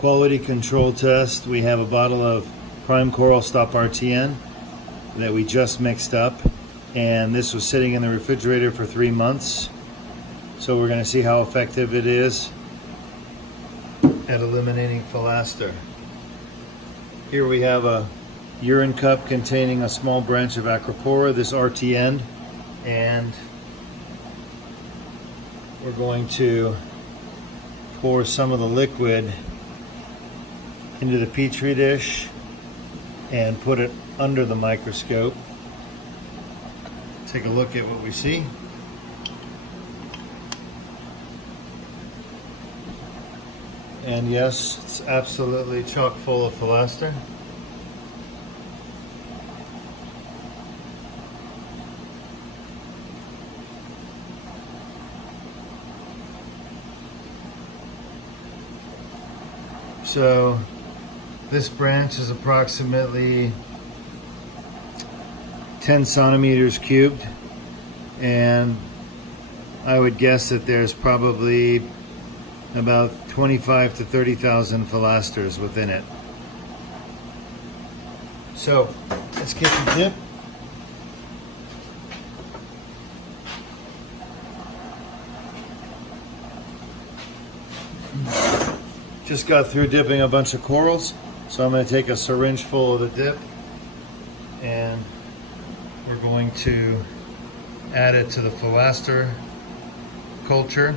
quality control test. We have a bottle of prime coral STOP RTN that we just mixed up, and this was sitting in the refrigerator for 3 months. So we're going to see how effective it is at eliminating philaster. Here we have a urine cup containing a small branch of Acropora, this RTN, and we're going to pour some of the liquid into the petri dish and put it under the microscope. Take a look at what we see. And yes, it's absolutely chock full of philaster. So this branch is approximately 10 centimeters cubed, and I would guess that there's probably about 25 to 30,000 philasters within it. So let's get the dip. Just got through dipping a bunch of corals, so I'm going to take a syringe full of the dip and we're going to add it to the philaster culture.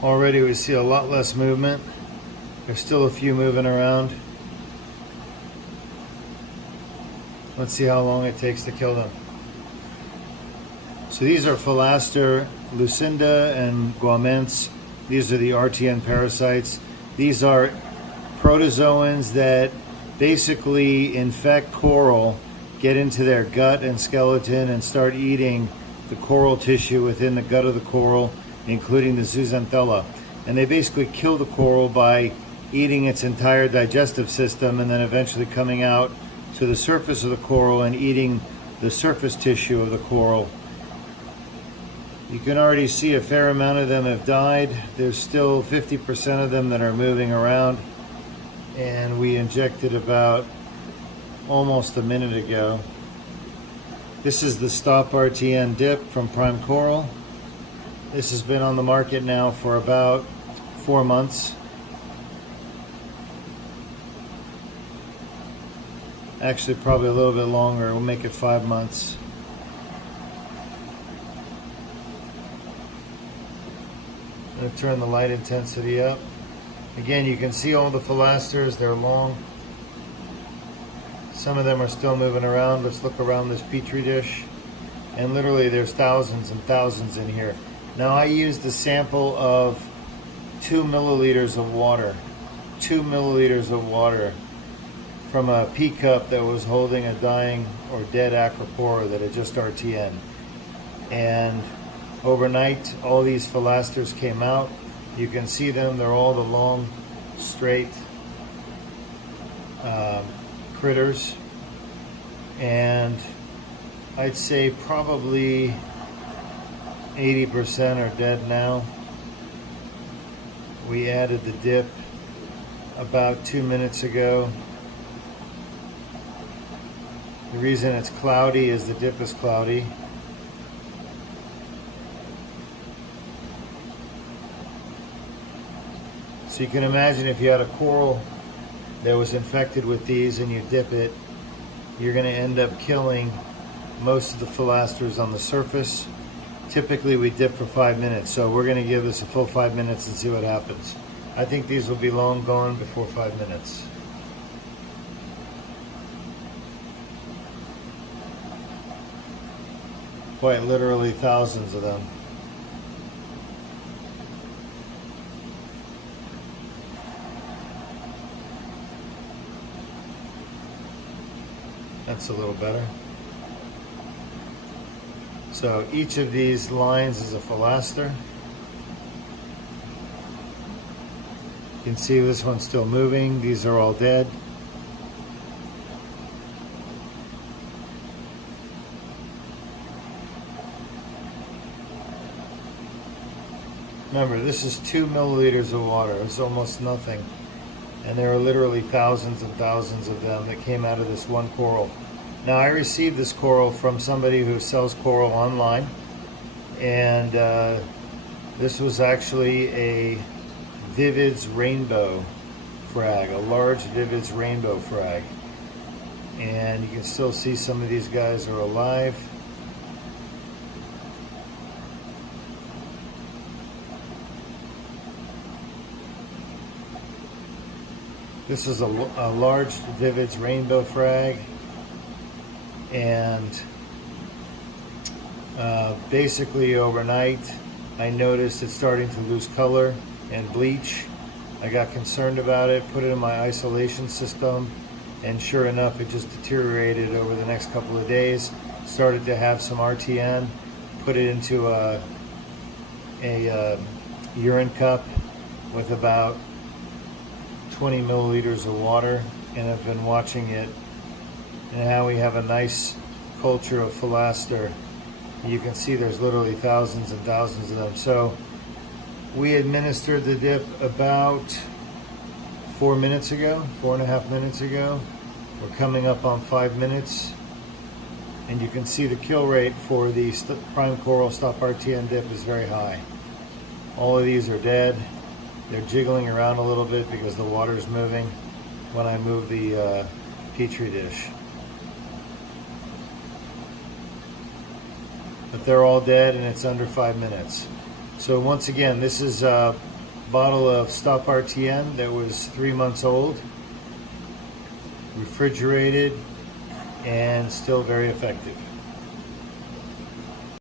Already we see a lot less movement. There's still a few moving around. Let's see how long it takes to kill them. So these are Philaster lucinda and guamens. These are the RTN parasites. These are protozoans that basically infect coral, get into their gut and skeleton, and start eating the coral tissue within the gut of the coral, including the zooxanthella. And they basically kill the coral by eating its entire digestive system and then eventually coming out to the surface of the coral and eating the surface tissue of the coral. You can already see a fair amount of them have died. There's still 50% of them that are moving around, and we injected about almost a minute ago. This is the STOP RTN dip from Prime Coral. This has been on the market now for about 4 months. Actually, probably a little bit longer. We'll make it 5 months. I'm going to turn the light intensity up. Again, you can see all the philasters. They're long. Some of them are still moving around. Let's look around this petri dish. And literally there's thousands and thousands in here. Now I used a sample of 2 milliliters of water. 2 milliliters of water from a pea cup that was holding a dying or dead Acropora that had just RTN. And overnight, all these philasters came out. You can see them. They're all the long, straight critters. And I'd say probably 80% are dead now. We added the dip about 2 minutes ago. The reason it's cloudy is the dip is cloudy. So you can imagine if you had a coral that was infected with these and you dip it, you're going to end up killing most of the philasters on the surface. Typically we dip for 5 minutes, so we're going to give this a full 5 minutes and see what happens. I think these will be long gone before 5 minutes. Quite literally thousands of them. That's a little better. So each of these lines is a philaster. You can see this one's still moving. These are all dead. Remember, this is 2 milliliters of water. It's almost nothing. And there are literally thousands and thousands of them that came out of this one coral. Now, I received this coral from somebody who sells coral online. And this was actually a Vivid's rainbow frag, a large Vivid's rainbow frag. And you can still see some of these guys are alive. This is a large Vivid's rainbow frag, and basically overnight I noticed it starting to lose color and bleach. I got concerned about it, put it in my isolation system, and sure enough it just deteriorated over the next couple of days. Started to have some RTN, put it into a urine cup with about 20 milliliters of water, and I've been watching it, and how we have a nice culture of philaster. You can see there's literally thousands and thousands of them. So we administered the dip about 4 minutes ago, 4.5 minutes ago. We're coming up on 5 minutes, and you can see the kill rate for the prime coral Stop RTN dip is very high. All of these are dead. They're jiggling around a little bit because the water's moving when I move the Petri dish. But they're all dead, and it's under 5 minutes. So once again, this is a bottle of Stop RTN that was 3 months old, refrigerated, and still very effective.